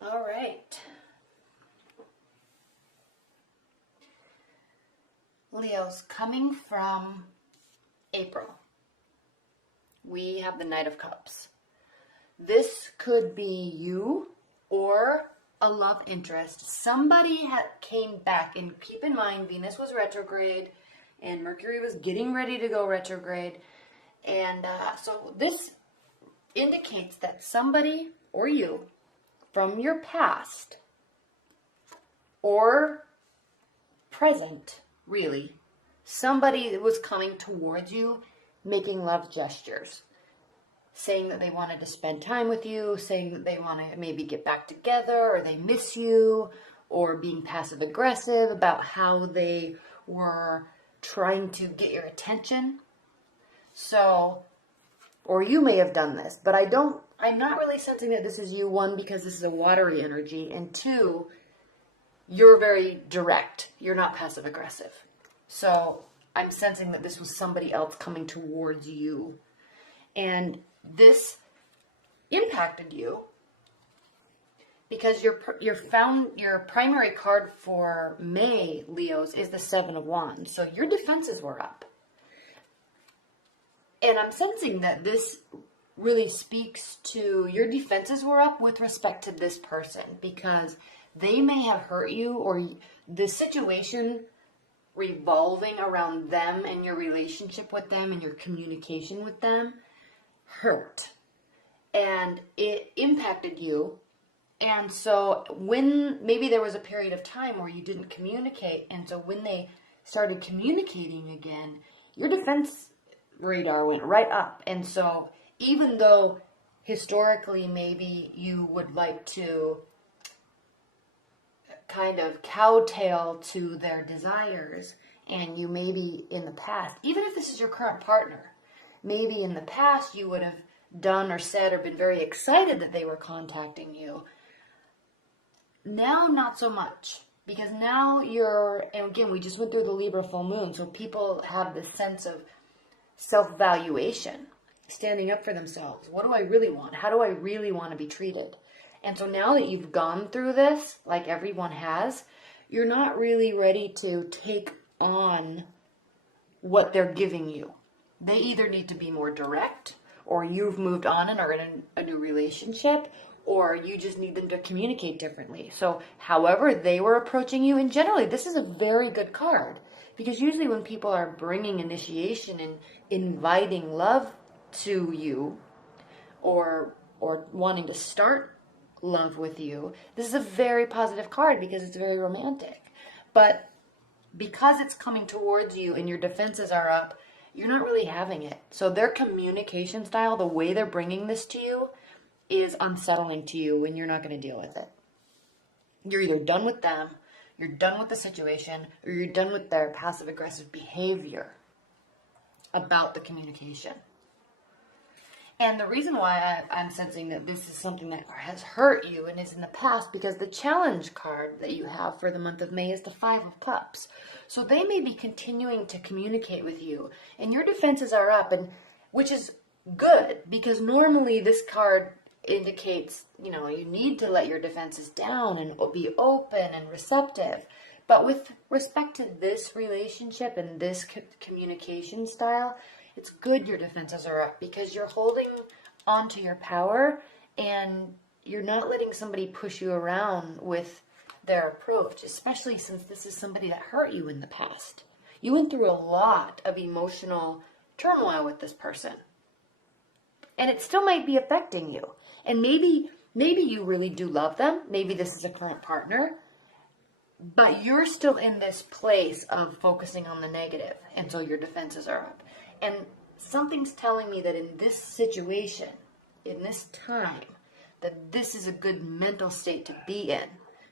All right. Leos, coming from April, we have the Knight of Cups. This could be you or a love interest. Somebody came back, and keep in mind, Venus was retrograde and Mercury was getting ready to go retrograde. And so this indicates that somebody or you from your past or present, really, somebody that was coming towards you, making love gestures, saying that they wanted to spend time with you, saying that they want to maybe get back together, or they miss you, or being passive aggressive about how they were trying to get your attention. So, or you may have done this, but I'm not really sensing that this is you. One, because this is a watery energy, and two, you're very direct. You're not passive aggressive. So I'm sensing that this was somebody else coming towards you. And this impacted you because your primary card for May, Leos, is the Seven of Wands. So your defenses were up. And I'm sensing that this really speaks to your defenses were up with respect to this person, because they may have hurt you, or the situation revolving around them and your relationship with them and your communication with them hurt. And it impacted you. And so when maybe there was a period of time where you didn't communicate, and so when they started communicating again, your defense radar went right up. And so even though historically maybe you would like to kind of kowtow to their desires, and you maybe in the past, even if this is your current partner, maybe in the past you would have done or said or been very excited that they were contacting you. Now, not so much, because now and again, we just went through the Libra full moon, so people have this sense of self-valuation, standing up for themselves. What do I really want? How do I really want to be treated? And so now that you've gone through this, like everyone has, you're not really ready to take on what they're giving you. They either need to be more direct, or you've moved on and are in a new relationship, or you just need them to communicate differently. So however they were approaching you, and generally this is a very good card, because usually when people are bringing initiation and inviting love to you, or wanting to start love with you, this is a very positive card because it's very romantic. But because it's coming towards you and your defenses are up, you're not really having it. So their communication style, the way they're bringing this to you, is unsettling to you, and you're not going to deal with it. You're either done with them, you're done with the situation, or you're done with their passive aggressive behavior about the communication. And the reason why I'm sensing that this is something that has hurt you and is in the past, because the challenge card that you have for the month of May is the Five of Cups. So they may be continuing to communicate with you, and your defenses are up, and which is good, because normally this card indicates, you need to let your defenses down and be open and receptive. But with respect to this relationship and this communication style, it's good your defenses are up, because you're holding onto your power and you're not letting somebody push you around with their approach, especially since this is somebody that hurt you in the past. You went through a lot of emotional turmoil with this person, and it still might be affecting you. And maybe you really do love them. Maybe this is a current partner, but you're still in this place of focusing on the negative, and so your defenses are up. And something's telling me that in this situation, in this time, that this is a good mental state to be in,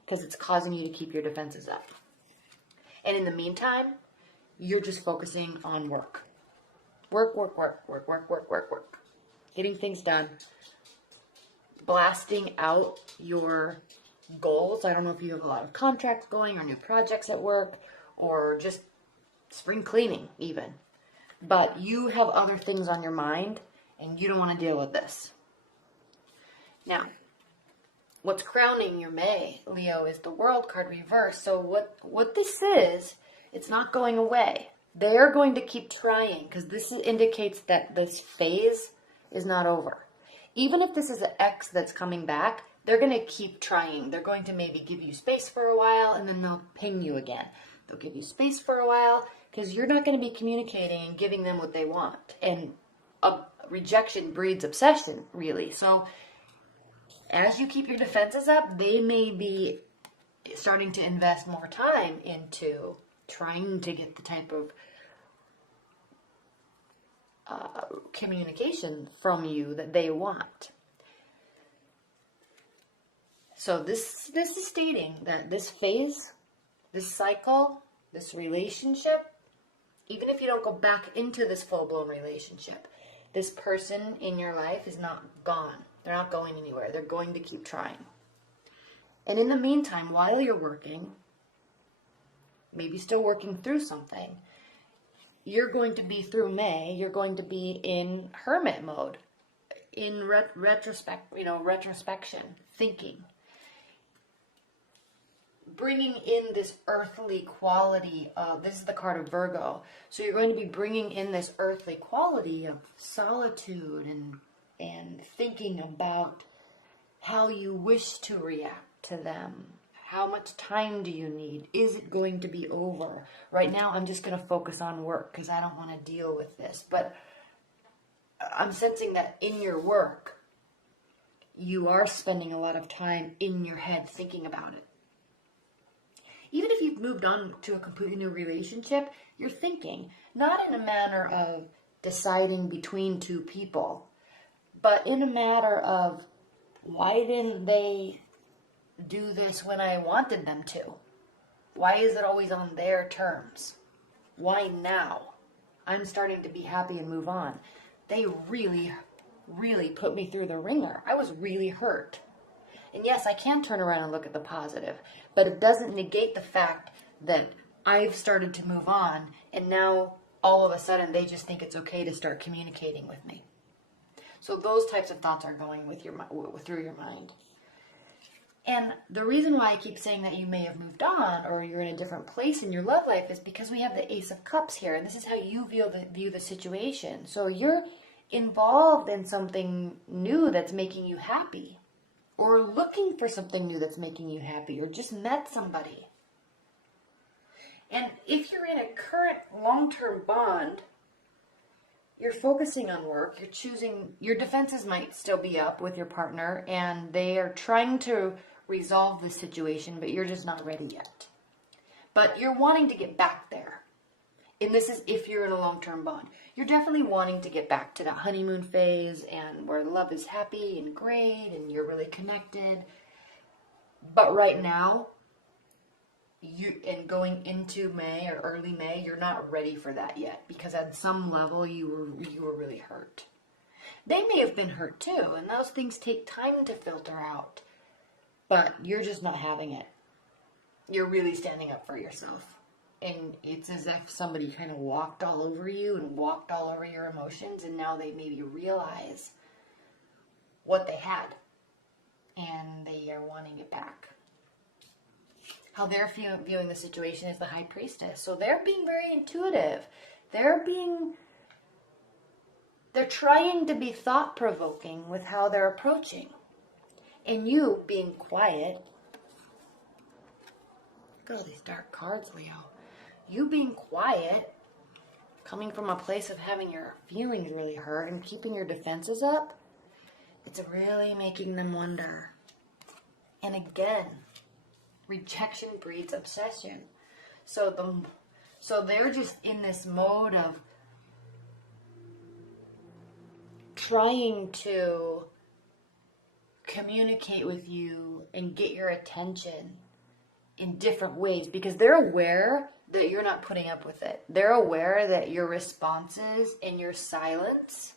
because it's causing you to keep your defenses up. And in the meantime, you're just focusing on work. Work. Getting things done. Blasting out your goals. I don't know if you have a lot of contracts going or new projects at work, or just spring cleaning even. But you have other things on your mind, and you don't want to deal with this. Now, what's crowning your May, Leo, is the World card reversed. So what this is, it's not going away. They're going to keep trying because this indicates that this phase is not over. Even if this is an ex that's coming back, they're going to keep trying. They're going to maybe give you space for a while and then they'll ping you again. They'll give you space for a while because you're not going to be communicating and giving them what they want. And rejection breeds obsession, really. So as you keep your defenses up, they may be starting to invest more time into trying to get the type of communication from you that they want. So this is stating that this phase, this cycle, this relationship, even if you don't go back into this full-blown relationship, this person in your life is not gone. They're not going anywhere. They're going to keep trying. And in the meantime, while you're working, maybe still working through something, you're going to be through May, you're going to be in hermit mode, in retrospection, thinking, bringing in this earthly quality of, this is the card of Virgo, so you're going to be bringing in this earthly quality of solitude and thinking about how you wish to react to them. How much time do you need? Is it going to be over? Right now, I'm just going to focus on work because I don't want to deal with this. But I'm sensing that in your work, you are spending a lot of time in your head thinking about it. Even if you've moved on to a completely new relationship, you're thinking, not in a manner of deciding between two people, but in a matter of, why didn't they do this when I wanted them to? Why is it always on their terms? Why now? I'm starting to be happy and move on. They really, really put me through the ringer. I was really hurt. And yes, I can turn around and look at the positive, but it doesn't negate the fact that I've started to move on, and now all of a sudden they just think it's okay to start communicating with me. So those types of thoughts are going with through your mind. And the reason why I keep saying that you may have moved on or you're in a different place in your love life is because we have the Ace of Cups here. And this is how you view the situation. So you're involved in something new that's making you happy. Or looking for something new that's making you happy. Or just met somebody. And if you're in a current long-term bond, you're focusing on work. You're choosing, your defenses might still be up with your partner. And they are trying to resolve the situation, but you're just not ready yet. But you're wanting to get back there. And this is if you're in a long-term bond. You're definitely wanting to get back to that honeymoon phase and where love is happy and great and you're really connected. But right now, going into May or early May, you're not ready for that yet because at some level you were really hurt. They may have been hurt too, and those things take time to filter out. But you're just not having it. You're really standing up for yourself. And it's as if somebody kind of walked all over you and walked all over your emotions. And now they maybe realize what they had. And they are wanting it back. How they're viewing the situation is the High Priestess. So they're being very intuitive. They're trying to be thought-provoking with how they're approaching. And you being quiet. Look at all these dark cards, Leo. You being quiet, coming from a place of having your feelings really hurt and keeping your defenses up, it's really making them wonder. And again, rejection breeds obsession. So they're just in this mode of trying to communicate with you and get your attention in different ways because they're aware that you're not putting up with it. They're aware that your responses and your silence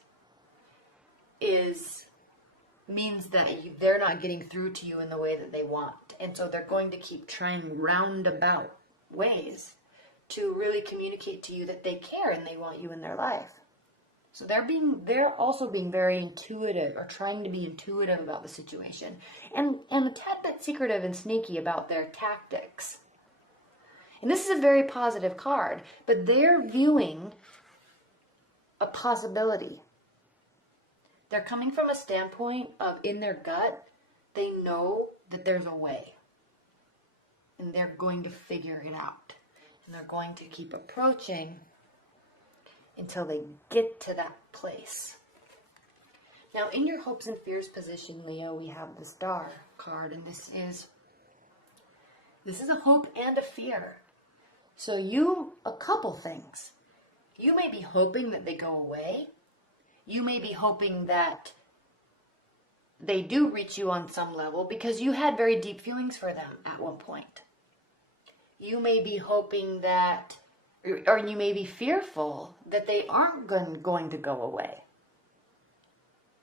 means that they're not getting through to you in the way that they want. And so they're going to keep trying roundabout ways to really communicate to you that they care and they want you in their life. So they're also being very intuitive, or trying to be intuitive about the situation, and a tad bit secretive and sneaky about their tactics. And this is a very positive card, but they're viewing a possibility. They're coming from a standpoint of, in their gut, they know that there's a way. And they're going to figure it out. And they're going to keep approaching until they get to that place. Now, in your hopes and fears position, Leo, we have the Star card, and this is a hope and a fear. So a couple things. You may be hoping that they go away. You may be hoping that they do reach you on some level because you had very deep feelings for them at one point. You may be hoping that, or you may be fearful that they aren't going to go away.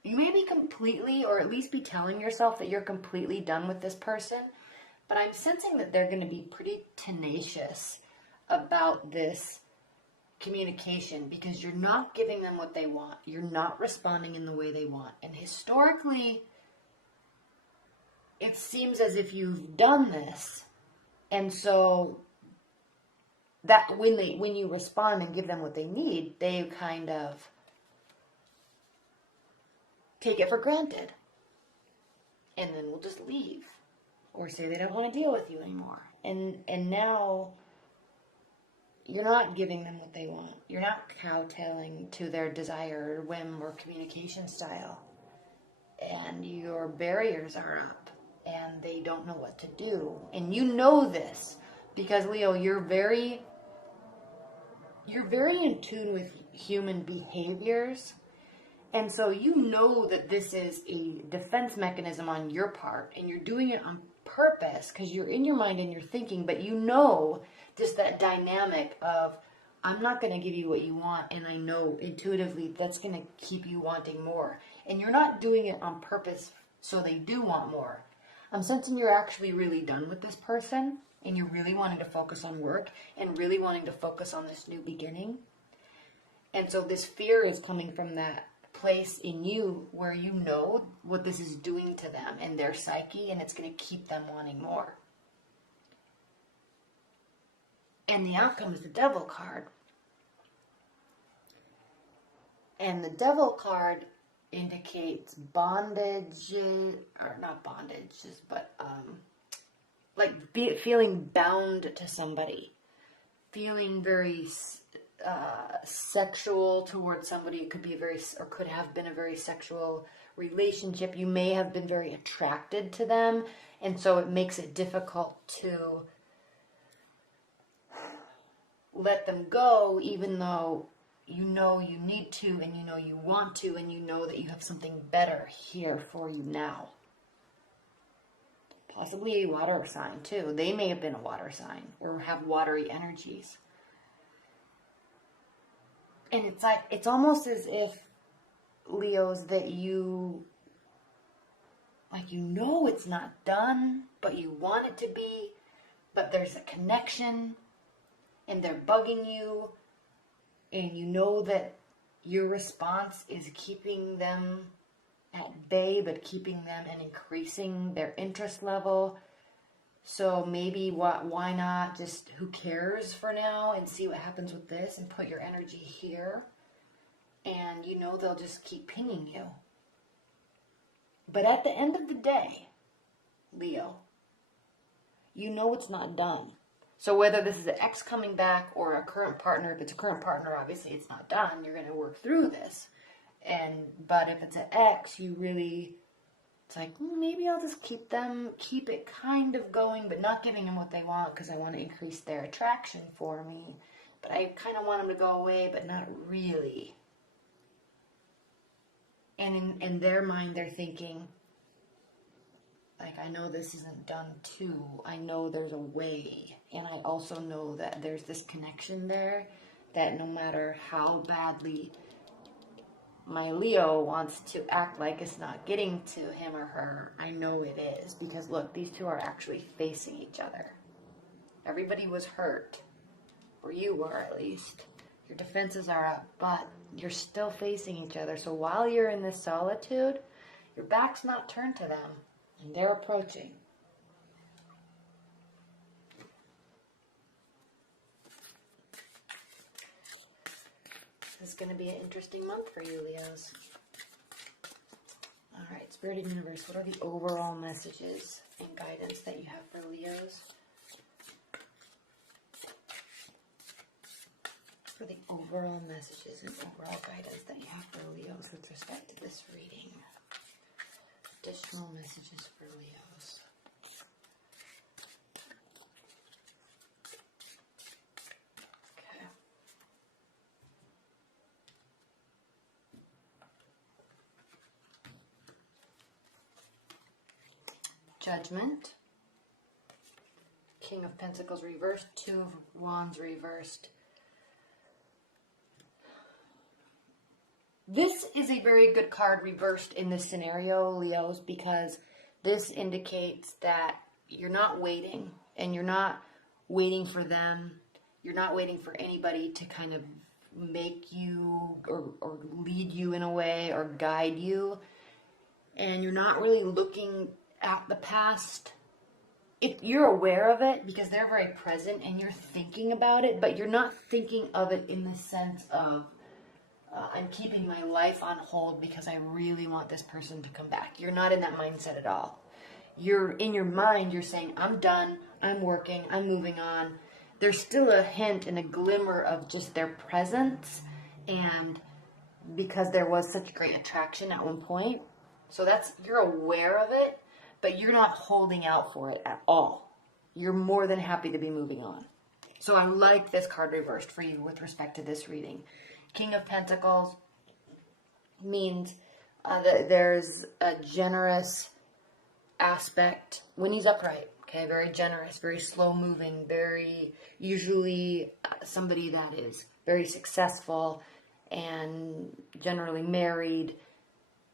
You may be completely, or at least be telling yourself that you're completely done with this person, but I'm sensing that they're going to be pretty tenacious about this communication because you're not giving them what they want. You're not responding in the way they want. And historically, it seems as if you've done this. And so that when you respond and give them what they need, they kind of take it for granted. And then will just leave or say they don't want to deal with you anymore. And now you're not giving them what they want. You're not kowtowing to their desire, whim, or communication style. And your barriers are up. And they don't know what to do. And you know this. Because, Leo, you're very in tune with human behaviors. And so you know that this is a defense mechanism on your part. And you're doing it on purpose. Because you're in your mind and you're thinking. But you know just that dynamic of, I'm not going to give you what you want, and I know intuitively that's going to keep you wanting more. And you're not doing it on purpose so they do want more. I'm sensing you're actually really done with this person, and you're really wanting to focus on work, and really wanting to focus on this new beginning. And so this fear is coming from that place in you where you know what this is doing to them and their psyche, and it's going to keep them wanting more. And the outcome is the Devil card. And the Devil card indicates bondage, or not bondage, but like feeling bound to somebody. Feeling very sexual towards somebody. It could be could have been a very sexual relationship. You may have been very attracted to them. And so it makes it difficult to let them go, even though you know you need to, and you know you want to, and you know that you have something better here for you now. Possibly a water sign too. They may have been a water sign or have watery energies. And it's almost as if, Leos, that you know it's not done, but you want it to be, but there's a connection. And they're bugging you, and you know that your response is keeping them at bay, but keeping them and increasing their interest level. So maybe why not just, who cares for now, and see what happens with this, and put your energy here. And you know they'll just keep pinging you. But at the end of the day, Leo, you know it's not done. So whether this is an ex coming back or a current partner, if it's a current partner, obviously it's not done. You're going to work through this. But if it's an ex, it's like, maybe I'll just keep it kind of going, but not giving them what they want because I want to increase their attraction for me. But I kind of want them to go away, but not really. And in their mind, they're thinking, like, I know this isn't done too. I know there's a way. And I also know that there's this connection there that no matter how badly my Leo wants to act like it's not getting to him or her, I know it is. Because look, these two are actually facing each other. Everybody was hurt. Or you were, at least. Your defenses are up, but you're still facing each other. So while you're in this solitude, your back's not turned to them, and they're approaching. This is going to be an interesting month for you, Leos. All right, Spirit and Universe, what are the overall messages and guidance that you have for Leos? For the overall messages and overall guidance that you have for Leos with respect to this reading. Additional messages for Leos. Okay. Judgment. King of Pentacles reversed. Two of Wands reversed. This is a very good card reversed in this scenario, Leos, because this indicates that you're not waiting, and you're not waiting for them. You're not waiting for anybody to kind of make you or lead you in a way or guide you. And you're not really looking at the past. You're aware of it because they're very present and you're thinking about it, but you're not thinking of it in the sense of, I'm keeping my life on hold because I really want this person to come back. You're not in that mindset at all. You're in your mind, you're saying, I'm done, I'm working, I'm moving on. There's still a hint and a glimmer of just their presence, and because there was such great attraction at one point. So you're aware of it, but you're not holding out for it at all. You're more than happy to be moving on. So I like this card reversed for you with respect to this reading. King of Pentacles means that there's a generous aspect when he's upright. Okay, very generous, very slow moving, very usually somebody that is very successful and generally married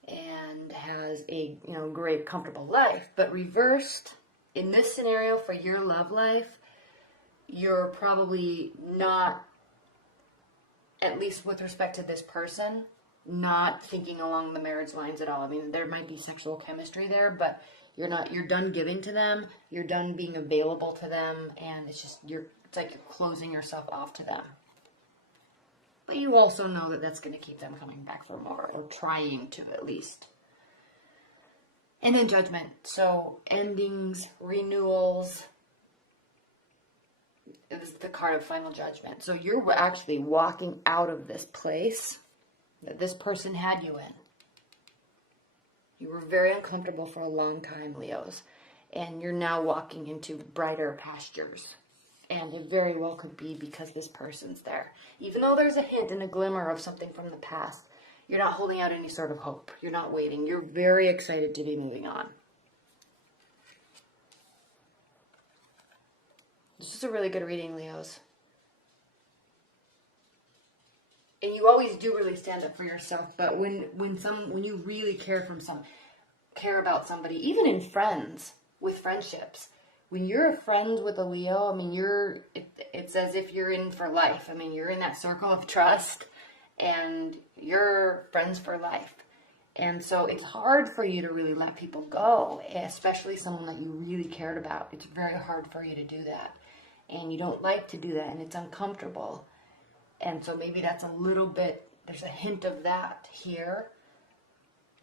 and has a great comfortable life. But reversed in this scenario for your love life, you're probably not, at least with respect to this person, not thinking along the marriage lines at all. I mean, there might be sexual chemistry there, but you're done giving to them, you're done being available to them, and it's like you're closing yourself off to them. But you also know that that's going to keep them coming back for more, or trying to at least. And then Judgment. So endings, renewals. It is the card of final judgment. So you're actually walking out of this place that this person had you in. You were very uncomfortable for a long time, Leos. And you're now walking into brighter pastures. And it very well could be because this person's there. Even though there's a hint and a glimmer of something from the past, you're not holding out any sort of hope. You're not waiting. You're very excited to be moving on. This is a really good reading, Leos. And you always do really stand up for yourself, but when you really care about somebody, even in with friendships, when you're friends with a Leo, I mean, it's as if you're in for life. I mean, you're in that circle of trust, and you're friends for life. And so it's hard for you to really let people go, especially someone that you really cared about. It's very hard for you to do that. And you don't like to do that, and it's uncomfortable. And so maybe that's a little bit, there's a hint of that here.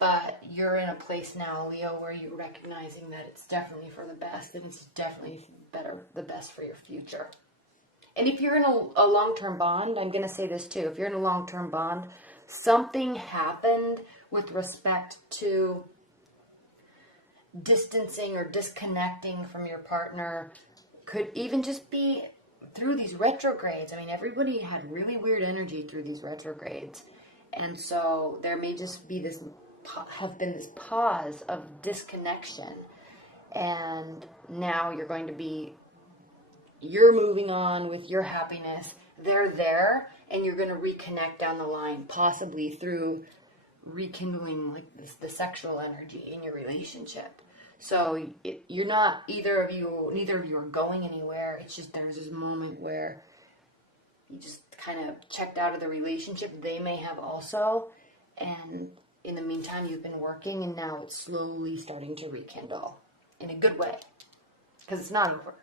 But you're in a place now, Leo, where you're recognizing that it's definitely for the best, and it's definitely the best for your future. And if you're in a long-term bond, I'm going to say this too. If you're in a long-term bond, something happened with respect to distancing or disconnecting from your partner. Could even just be through these retrogrades. I mean, everybody had really weird energy through these retrogrades. And so there may just be this pause of disconnection. And now you're moving on with your happiness. They're there, and you're going to reconnect down the line, possibly through rekindling like the sexual energy in your relationship. So you're not, neither of you are going anywhere. It's just there's this moment where you just kind of checked out of the relationship. They may have also. And in the meantime, you've been working, and now it's slowly starting to rekindle in a good way. Because it's not over.